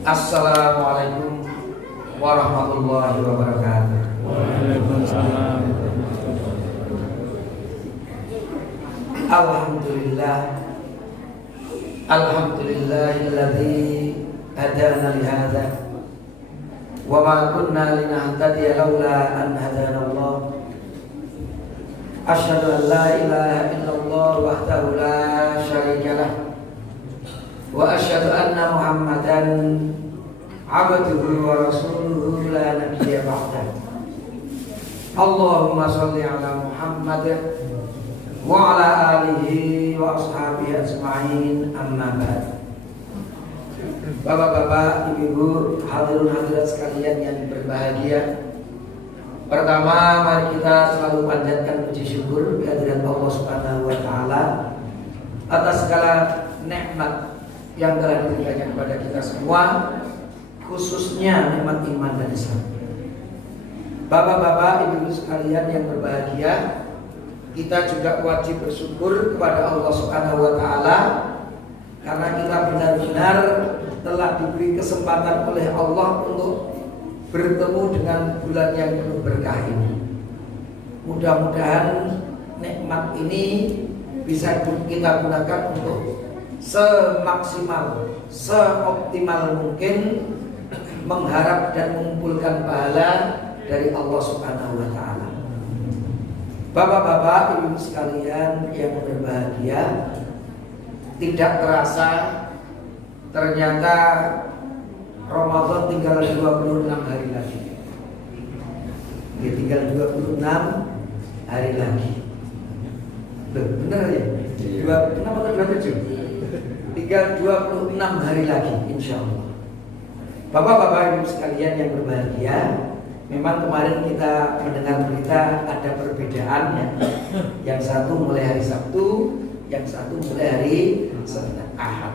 Assalamualaikum warahmatullahi wabarakatuh. Waalaikumsalam. Alhamdulillah. Alhamdulillahilladzi hadana li hadza wa ma kunna linahtadiya laula an hadana Allah. Asyhadu an la ilaha illallah wahdahu la syarika lah wa asyhadu anna Muhammadan abduhu wa rasuluhu la nabiyya ba'dah. Allahumma shalli ala Muhammad wa ala alihi wa ashabihi ajma'in, amma ba'd. Bapak-bapak, ibu-ibu, hadirin hadirat sekalian yang berbahagia. Pertama, mari kita selalu panjatkan puji syukur kehadirat Allah Subhanahu wa taala atas segala nikmat yang telah diberikan kepada kita semua, khususnya nikmat iman dan Islam. Bapak-bapak, ibu-ibu sekalian yang berbahagia, kita juga wajib bersyukur kepada Allah Subhanahu wa taala karena kita benar-benar telah diberi kesempatan oleh Allah untuk bertemu dengan bulan yang penuh berkah ini. Mudah-mudahan nikmat ini bisa kita gunakan untuk semaksimal, seoptimal mungkin mengharap dan mengumpulkan pahala dari Allah Subhanahu wa taala. Bapak-bapak, ibu sekalian yang berbahagia, tidak terasa ternyata Ramadan tinggal 26 hari lagi. Ya, tinggal 26 hari lagi. Benar ya? 26 atau 27? Tinggal 26 hari lagi, insya Allah. Bapak-bapak, ibu sekalian yang berbahagia, memang kemarin kita mendengar berita ada perbedaannya. Yang satu mulai hari Sabtu, yang satu mulai hari Ahad.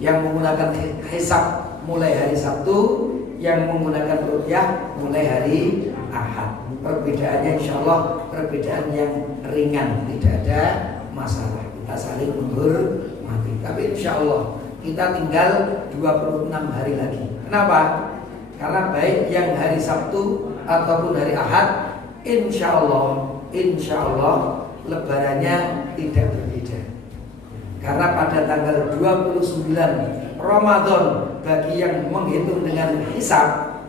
Yang menggunakan hisab mulai hari Sabtu, yang menggunakan ruqyah mulai hari Ahad. Perbedaannya insya Allah perbedaan yang ringan, tidak ada masalah. Kita saling menghormati. Tapi insya Allah kita tinggal 26 hari lagi. Kenapa? Karena baik yang hari Sabtu ataupun hari Ahad, insya Allah lebarannya tidak berbeda. Karena pada tanggal 29 Ramadan bagi yang menghitung dengan hisab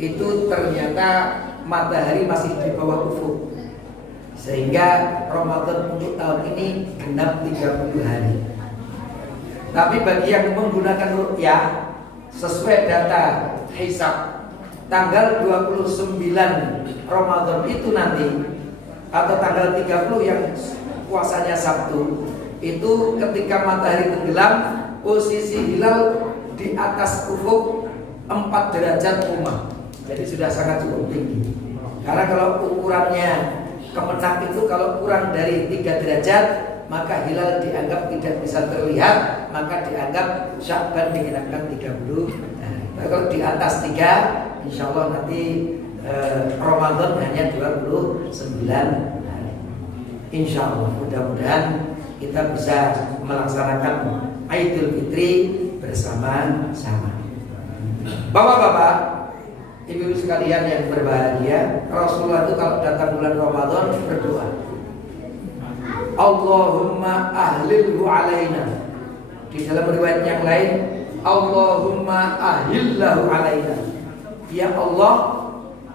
itu ternyata matahari masih di bawah ufuk, sehingga Ramadan untuk tahun ini genap 30 hari. Tapi bagi yang menggunakan ruqyah sesuai data hisab tanggal 29 Ramadan itu nanti atau tanggal 30 yang puasanya Sabtu itu ketika matahari tenggelam, posisi hilal di atas ufuk 4 derajat umat. Jadi sudah sangat cukup tinggi. Karena kalau ukurannya kemenang itu kalau kurang dari 3 derajat, maka hilal dianggap tidak bisa terlihat, maka dianggap Sya'ban dikenakan 30. Nah, kalau di atas 3, insya Allah nanti Ramadan hanya 29 hari. Insya Allah, mudah-mudahan kita bisa melaksanakan Idul Fitri bersama-sama. Bapak-bapak, ibu-ibu sekalian yang berbahagia, Rasulullah itu kalau datang bulan Ramadan berdoa, Allahumma ahlilhu alaina. Di dalam riwayat yang lain, Allahumma ahillahu alaina. Ya Allah,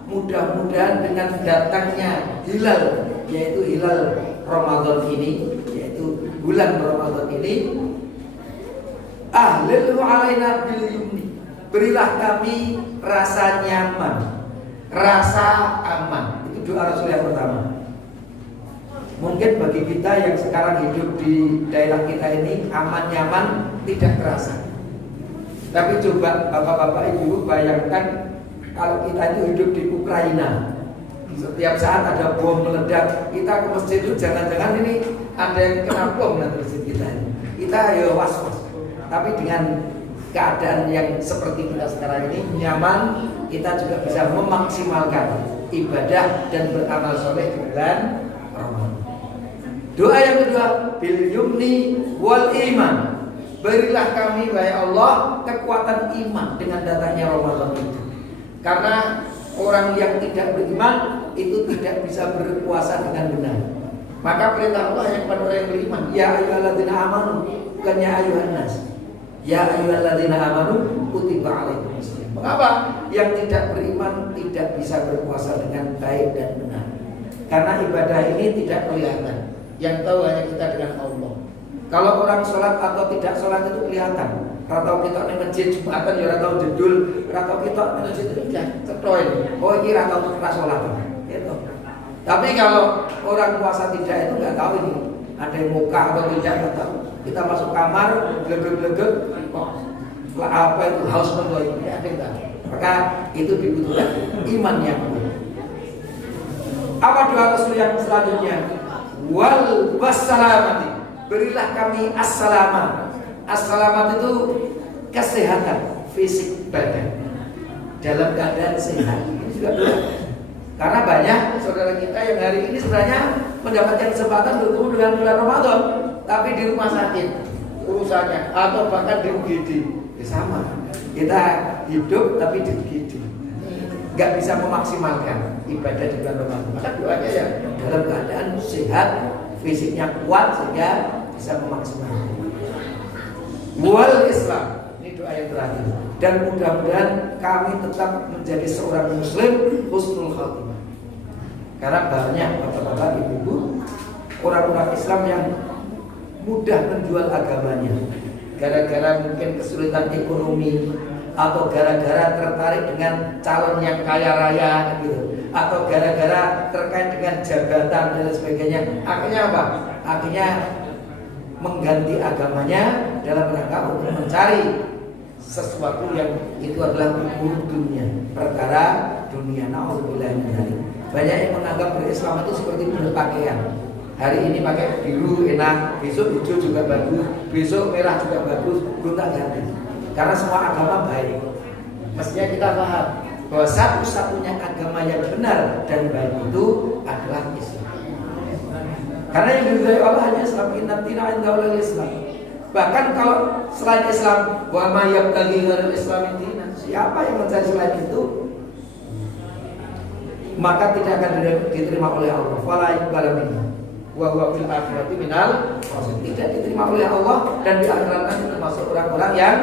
mudah-mudahan dengan datangnya hilal, yaitu hilal Ramadan ini, yaitu bulan Ramadan ini, ahlilhu alaina bil yumni. Berilah kami rasa nyaman, rasa aman. Itu doa Rasul yang pertama. Mungkin bagi kita yang sekarang hidup di daerah kita ini aman nyaman tidak terasa. Tapi coba bapak-bapak ibu bayangkan kalau kita itu hidup di Ukraina. Setiap saat ada bom meledak, kita ke masjid itu jangan-jangan ini ada yang kena bom nanti masjid kita. Kita ya was-was. Tapi dengan keadaan yang seperti kita sekarang ini nyaman, kita juga bisa memaksimalkan ibadah dan beramal soleh di bulan Ramadan. Doa yang kedua, bil yumni wal iman. Berilah kami wahai Allah kekuatan iman dengan datangnya Ramadan itu. Karena orang yang tidak beriman itu tidak bisa berpuasa dengan benar. Maka perintah Allah hanya kepada orang yang beriman. Ya ayyuhalladzina amanu, bukan ya ayyuhan nas. Ya ayyuhalladzina amanu kutiba alaikumus shiyam. Mengapa? Yang tidak beriman tidak bisa berpuasa dengan baik dan benar. Karena ibadah ini tidak kelihatan. Yang tahu hanya kita dengan Allah. Kalau orang sholat atau tidak sholat itu kelihatan. Ratau kita di masjid Jumatan ya ratau jedul, ratau kita di masjid ya cetoin. Oh ini ratau kita sholat. Gitu. Tapi kalau orang puasa tidak itu nggak tahu ini ada yang muka atau tidak nggak tahu. Kita masuk kamar glegek-glegek, kok apa itu haus mendoy ini ada yang tahu. Maka itu dibutuhkan iman yang kuat. Apa doa Rasul yang selanjutnya? Wal wassalamati. Berilah kami as-salamat. As-salamat itu kesehatan fisik badan dalam keadaan sehat. Ini juga doa. Karena banyak saudara kita yang hari ini sebenarnya mendapatkan kesempatan bertemu dengan bulan Ramadan, tapi di rumah sakit urusannya atau bahkan di UGD. Ya sama. Kita hidup tapi di UGD. Gak bisa memaksimalkan ibadah di bulan Ramadan. Maka doanya ya dalam keadaan sehat, fisiknya kuat sehingga bisa memaksimalkan. Wal Islam, ini doa yang terakhir. Dan mudah-mudahan kami tetap menjadi seorang Muslim husnul khatimah. Karena banyak bapak-bapak, ibu-ibu, orang-orang Islam yang mudah menjual agamanya, gara-gara mungkin kesulitan ekonomi, atau gara-gara tertarik dengan calon yang kaya raya gitu, atau gara-gara terkait dengan jabatan dan sebagainya. Akhirnya apa? Akhirnya mengganti agamanya dalam rangka untuk mencari sesuatu yang itu adalah umur dunia, perkara dunia. Nauzubillah min dzalik. Banyak yang menganggap berislam itu seperti berpakaian. Hari ini pakai biru enak, besok hijau juga bagus, besok merah juga bagus, gonta-ganti. Karena semua agama baik. Mestinya kita paham bahwa satu-satunya agama yang benar dan baik itu adalah Islam. Karena yang diridhai Allah hanya Islam. Inna dina inda Islam. Bahkan kalau selain Islam, wa ma yabtaghi ghairil Islam dinan, siapa yang mencari selain itu, maka tidak akan diterima oleh Allah. Fala yuqbalu minhu wa huwa fil akhirati minal khasirin. Tidak diterima oleh Allah dan di akhirat nanti termasuk orang-orang yang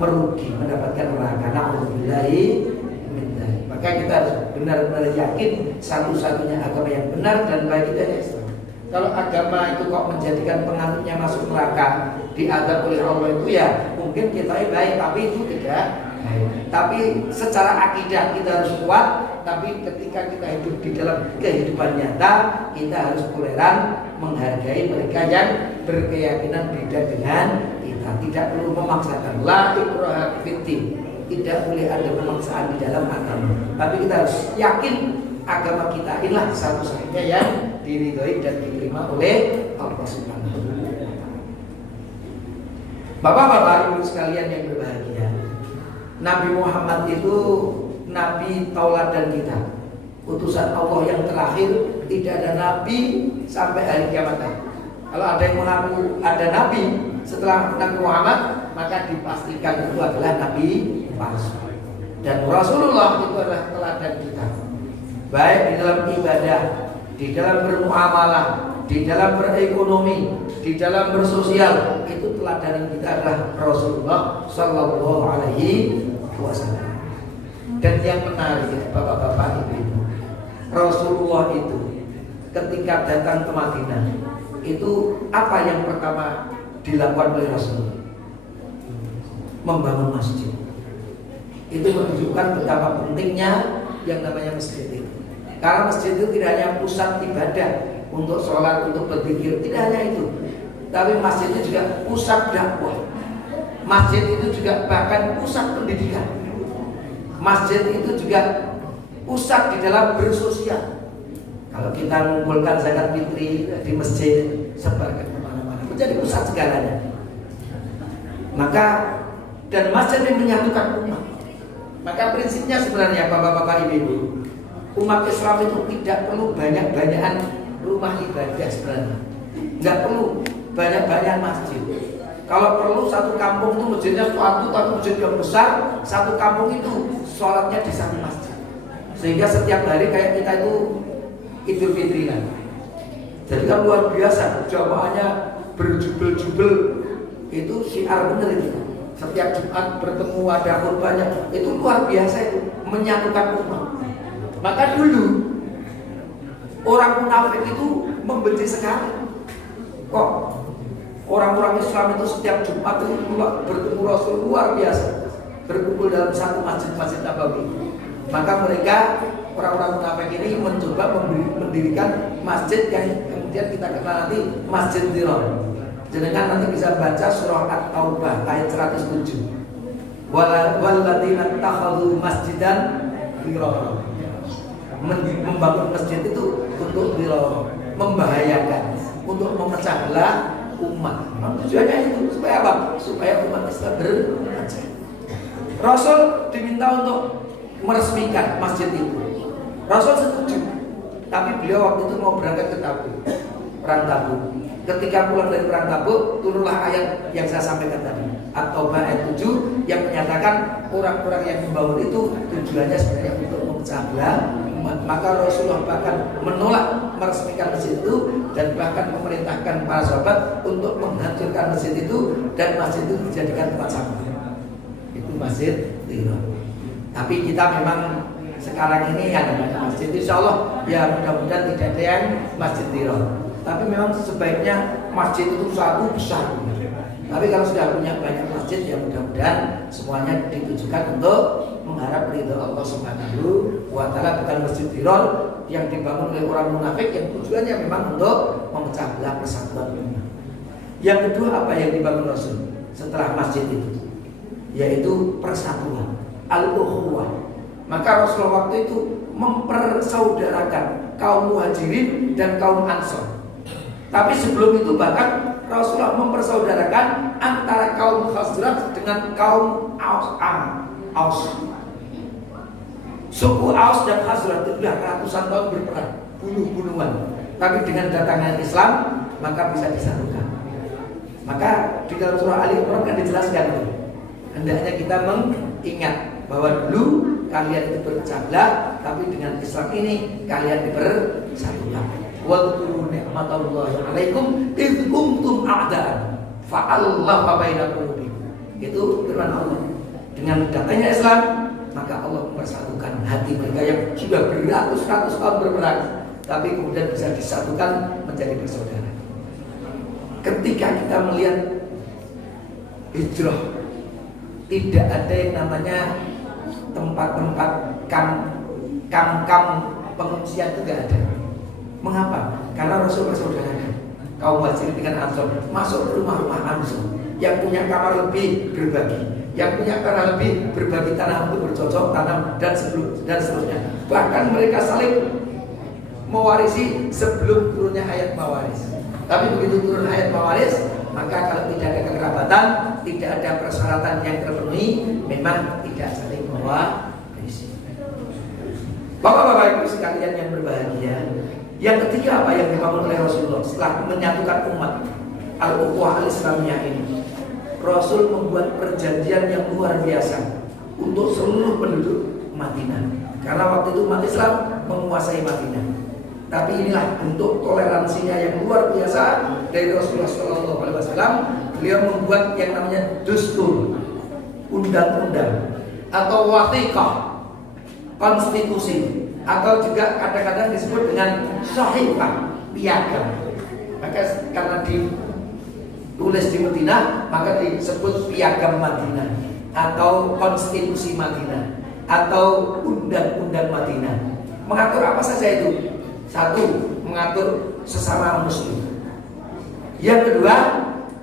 merugi, mendapatkan neraka. Nauzubillahi min dzalik. Maka kita harus benar-benar yakin satu-satunya agama yang benar dan baik itu adalah Islam. Kalau agama itu kok menjadikan penganutnya masuk neraka, diadab oleh Allah itu ya mungkin kita baik, tapi itu tidak baik. Tapi secara akidah kita harus kuat. Tapi ketika kita hidup di dalam kehidupan nyata, kita harus toleran, menghargai mereka yang berkeyakinan beda dengan kita. Tidak perlu memaksakan. La ikraha fiddin. Tidak boleh ada pemaksaan di dalam agama. Tapi kita harus yakin agama kita inilah satu-satunya yang diridhoi dan diterima oleh Allah Subhanahu wa taala. Bapak-bapak, ibu sekalian yang berbahagia, Nabi Muhammad itu Nabi tauladan kita, utusan Allah yang terakhir. Tidak ada Nabi sampai hari kiamat. Kalau ada yang mengaku ada Nabi setelah Nabi Muhammad, maka dipastikan itu adalah Nabi palsu. Dan Rasulullah itu adalah teladan kita, baik di dalam ibadah, di dalam bermuamalah, di dalam berekonomi, di dalam bersosial. Itu teladan kita adalah Rasulullah Sallallahu Alaihi Wasallam. Dan yang menarik, bapak-bapak, ibu-ibu, Rasulullah itu ketika datang ke Madinah, itu apa yang pertama dilakukan oleh Rasulullah? Membangun masjid. Itu menunjukkan betapa pentingnya yang namanya masjid itu. Karena masjid itu tidak hanya pusat ibadah untuk sholat, untuk berzikir, tidak hanya itu. Tapi masjid itu juga pusat dakwah. Masjid itu juga bahkan pusat pendidikan. Masjid itu juga pusat di dalam bersosial. Kalau kita mengumpulkan zakat fitri di masjid, sebarkan kemana-mana, menjadi pusat segalanya. Maka dan masjid yang menyatukan umat. Maka prinsipnya sebenarnya bapak-bapak, ibu-ibu, umat Islam itu tidak perlu banyak-banyakan rumah ibadah sebenarnya. Nggak perlu. banyak-banyak masjid. Kalau perlu satu kampung itu masjidnya suatu, tapi masjid yang besar, satu kampung itu sholatnya di satu masjid. Sehingga setiap hari kayak kita itu Idul Fitrian. Jadi kan luar biasa, jamaahnya berjubel-jubel, itu syiar bener itu. Setiap Jumat bertemu ada khutbahnya, itu luar biasa itu, menyatukan umat. Maka dulu orang munafik itu membenci sekali. Kok orang-orang Islam itu setiap Jumat itu bertemu Rasul luar biasa, berkumpul dalam satu masjid Nabawi. Maka mereka orang-orang munafik ini mencoba mendirikan masjid yang kemudian kita kenal nanti Masjid Dirar. Jenengan nanti bisa baca surah At-Taubah ayat 107. Walladzina takhadhu masjidan dirara. Membangun masjid itu untuk dirara, membahayakan, untuk memecah belah umat. Tujuannya itu supaya apa? Supaya umat Islam berpecah. Rasul diminta untuk meresmikan masjid itu. Rasul setuju, tapi beliau waktu itu mau berangkat ke Tabuk, perang Tabuk. Ketika pulang dari perang Tabuk, turunlah ayat yang saya sampaikan tadi, At-Taubah ayat 7 yang menyatakan orang-orang yang membangun itu tujuannya sebenarnya untuk memecah belah umat. Maka Rasulullah bahkan menolak meresmikan masjid itu dan bahkan memerintahkan para sahabat untuk menghancurkan masjid itu dan masjid itu dijadikan tempat sampah. Itu masjid Dirar. Tapi kita memang sekarang ini ada banyak masjid, insya Allah ya mudah-mudahan tidak ada yang masjid Dirar. Tapi memang sebaiknya masjid itu satu besar. Tapi kalau sudah punya banyak masjid ya mudah-mudahan semuanya ditujukan untuk mengharap ridho Allah Subhanahu wa Ta'ala, bukan masjid Dirar yang dibangun oleh orang munafik yang tujuannya memang untuk memecah belah persatuan umat. Yang kedua apa yang dibangun Rasul setelah masjid itu? Yaitu persatuan, al-ukhuwah. Maka Rasulullah waktu itu mempersaudarakan kaum Muhajirin dan kaum Ansor. Tapi sebelum itu bahkan Rasulullah mempersaudarakan antara kaum Khazraj dengan kaum Aus. Suku Aus dan Khazraj itu sudah ratusan tahun berperang, bunuh-bunuhan. Tapi dengan datangnya Islam maka bisa disatukan. Maka di dalam surah Ali Imran kan dijelaskan itu. Hendaknya kita mengingat bahwa dulu kalian itu berpecah belah, tapi dengan Islam ini kalian dipersatukan. Wa dzkuru ni'matallahi 'alaikum idz kuntum a'da'an fa'alafa baina qulubikum. Itu firman Allah. Dengan datangnya Islam, maka Allah mempersatukan hati mereka yang sudah beratus-ratus tahun berperang, tapi kemudian bisa disatukan menjadi bersaudara. Ketika kita melihat hijrah, tidak ada yang namanya tempat-tempat kamp pengungsian itu tidak ada. Mengapa? Karena Rasul bersaudara. Kaum Muhajirin dengan Ansor masuk ke rumah-rumah Ansor. Yang punya kamar lebih berbagi, yang punya tanah lebih berbagi tanah untuk bercocok tanam dan seterusnya. Bahkan mereka saling mewarisi sebelum turunnya ayat mawaris. Tapi begitu turun ayat mawaris, maka kalau tidak ada kekerabatan, tidak ada persyaratan yang terpenuhi, memang tidak saling mewarisi. Bapak-bapak ibu sekalian yang berbahagia, yang ketiga apa yang dibangun oleh Rasulullah setelah menyatukan umat al-ukhuwah al-islamiyah ini? Rasul membuat perjanjian yang luar biasa untuk seluruh penduduk Madinah. Karena waktu itu umat Islam menguasai Madinah. Tapi inilah bentuk toleransinya yang luar biasa dari Rasulullah SAW. Beliau membuat yang namanya dustur, undang-undang, atau wathiqah, konstitusi, atau juga kadang-kadang disebut dengan sahifah, piagam. Maka karena ditulis di Madinah, maka disebut piagam Madinah, atau konstitusi Madinah, atau undang-undang Madinah. Mengatur apa saja itu? Satu, mengatur sesama muslim. Yang kedua,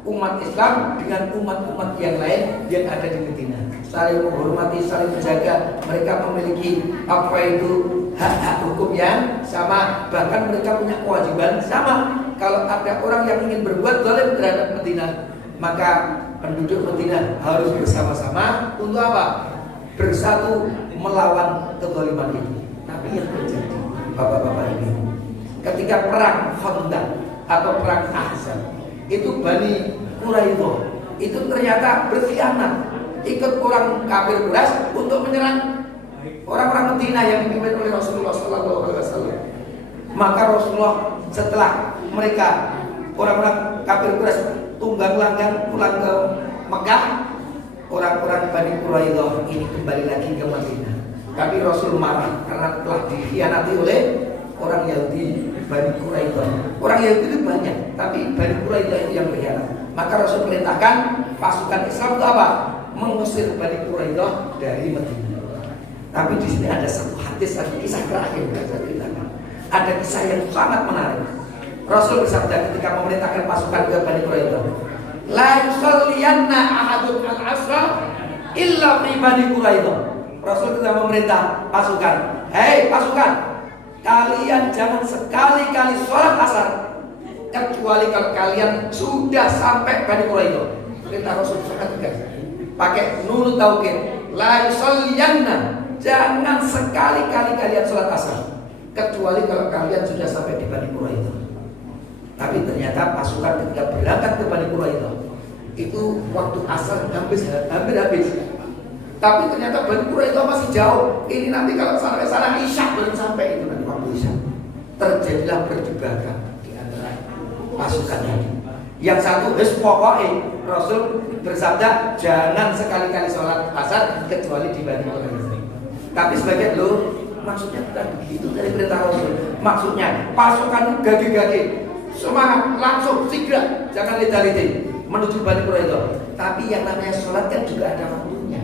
umat Islam dengan umat-umat yang lain yang ada di Madinah saling menghormati, saling menjaga. Mereka memiliki apa itu hak-hak hukum yang sama, bahkan mereka punya kewajiban sama. Kalau ada orang yang ingin berbuat zalim terhadap Madinah, maka penduduk Madinah harus bersama-sama untuk apa? Bersatu melawan kezaliman itu. Tapi yang terjadi, bapak-bapak ini, ketika perang Khandaq atau perang Ahzab, itu Bani Quraidah itu ternyata berkhianat, ikut orang kafir Quraisy untuk menyerang orang-orang Madinah yang dipimpin oleh Rasulullah SAW. Maka Rasulullah setelah mereka orang-orang kafir Quraisy tunggang langgang pulang ke Mekah, orang-orang Bani Quraidah ini kembali lagi ke Madinah. Tapi Rasul marah karena telah dikhianati oleh orang Yahudi Bani Quraidah. Orang Yahudi itu banyak, tapi Bani Quraidah itu yang berkhianat. Maka Rasul perintahkan pasukan Islam itu apa? Mengusir Bani Quraidah dari Madinah. Tapi di sini ada satu hadis, satu kisah terakhir yang saya ceritakan. Ada kisah yang sangat menarik. Rasul bersabda ketika memerintahkan pasukan ke Bani Quraidah, la yusalliyanna ahadun al-asra illa fi Bani Quraidah. Rasul sudah memerintah pasukan, hei pasukan, kalian jangan sekali-kali sholat asar kecuali kalau kalian sudah sampai Bani Quraidah. Perintah Rasul sangat tegas, pakai nunut taukid, la yusalliyanna, jangan sekali-kali kalian sholat asar kecuali kalau kalian sudah sampai di Bani Quraidah. Tapi ternyata pasukan ketika berangkat ke Bani Quraidah itu waktu asar hampir habis. Tapi ternyata Bani Quraidah masih jauh. Ini nanti kalau sampai sana Isya belum sampai, itu nanti waktu Isya. Terjadilah perdebakan di antara pasukan ini. Yang satu pokoknya Rasul bersabda jangan sekali-kali sholat asar kecuali di Bani Quraidah. Tapi sebagian maksudnya bukan begitu dari perintah Rasul. Maksudnya pasukan gage-gage, semangat, langsung, segera, jangan lita-liti menuju Bani Quraidah. Tapi yang namanya sholat kan juga ada waktunya.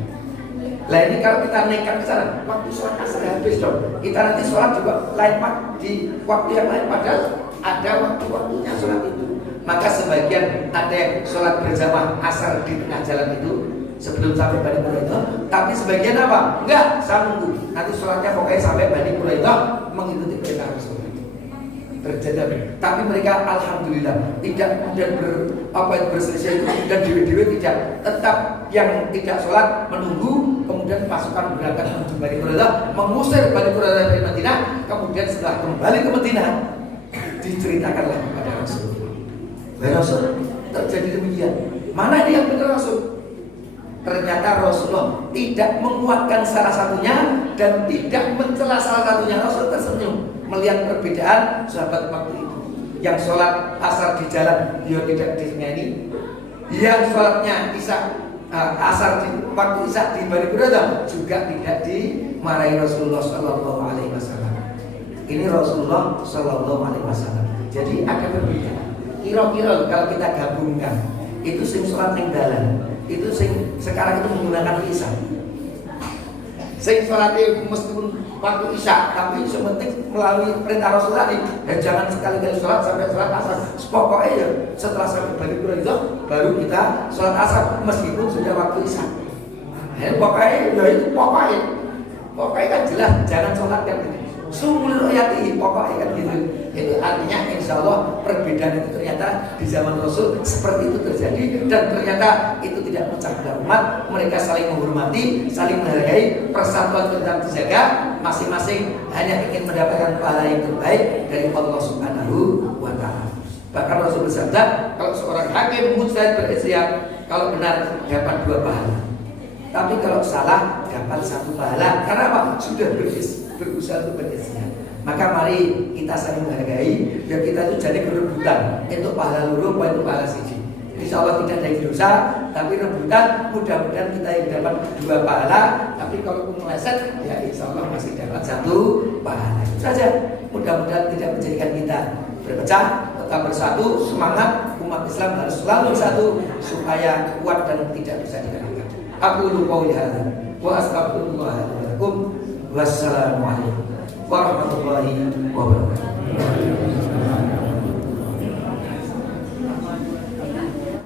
Lah ini kalau kita nekat ke sana, waktu sholat asar habis dong. Kita nanti sholat juga lain di waktu yang lain, padahal ada waktu-waktunya sholat itu. Maka sebagian ada yang sholat berjamaah asar di tengah jalan itu sebelum sampai Bani Quraidah. Tapi sebagian apa? Enggak, saya nunggu. Nanti sholatnya pokoknya sampai Bani Quraidah mengikuti perintah Rasul. Terjadi, tapi mereka alhamdulillah tidak kemudian berselisih dan dewe-dewe tidak, tetap yang tidak sholat menunggu, kemudian pasukan berangkat menuju Bani Quraidah, mengusir Bani Quraidah dari Madinah. Kemudian setelah kembali ke Madinah diceritakanlah kepada Rasul. Rasul terjadi demikian. Mana ini yang benar Rasul? Ternyata Rasulullah tidak menguatkan salah satunya dan tidak mencela salah satunya. Rasul tersenyum melihat perbedaan sahabat waktu itu. Yang sholat asar di jalan dia tidak disengeni, yang sholatnya asar di waktu isya di Bani Quraidah juga tidak dimarahi Rasulullah Sallallahu Alaihi Wasallam. Ini Rasulullah Sallallahu Alaihi Wasallam. Jadi ada perbedaan. Kira-kira kalau kita gabungkan, itu sing sholat ning dalan, itu sing sekarang itu menggunakan isya. Sing sholatnya meskipun waktu isya, tapi sementing melalui perintah Rasul tadi, dan jangan sekali-kali sholat sampai sholat asar. Pokoknya ya setelah sampai Bani Quraidah baru kita sholat asar meskipun sudah waktu isya. Pokoknya ya itu pokoknya kan jelas jangan sholat kan gitu. Sumul ayati pokoknya kan gitu. Itu artinya insya Allah perbedaan itu ternyata di zaman Rasul seperti itu terjadi, dan ternyata itu tidak memecah belah umat. Mereka saling menghormati, saling menghargai, persatuan tetap dijaga, masing-masing hanya ingin mendapatkan pahala yang terbaik dari Allah Subhanahu wa Ta'ala. Bahkan Rasul bersabda, kalau seorang hakim mujtahid beristihad, kalau benar dapat 2 pahala, tapi kalau salah dapat 1 pahala. Karena apa? Sudah berusaha untuk beristihad. Maka mari kita saling menghargai, dan kita itu jadi berebutan untuk pahala loro, untuk pahala siji. Insya Allah tidak ada yang dosa, tapi rebutan. Mudah-mudahan kita yang dapat 2 pahala, tapi kalau pun meleset, ya insya Allah masih dapat 1 pahala. Itu saja. Mudah-mudahan tidak menjadikan kita berpecah, tetap bersatu. Semangat umat Islam harus selalu satu supaya kuat dan tidak bisa dikalahkan. Aku qouli hadza wa astaghfirullah wa lakum. Wassalamualaikum warahmatullahi wabarakatuh.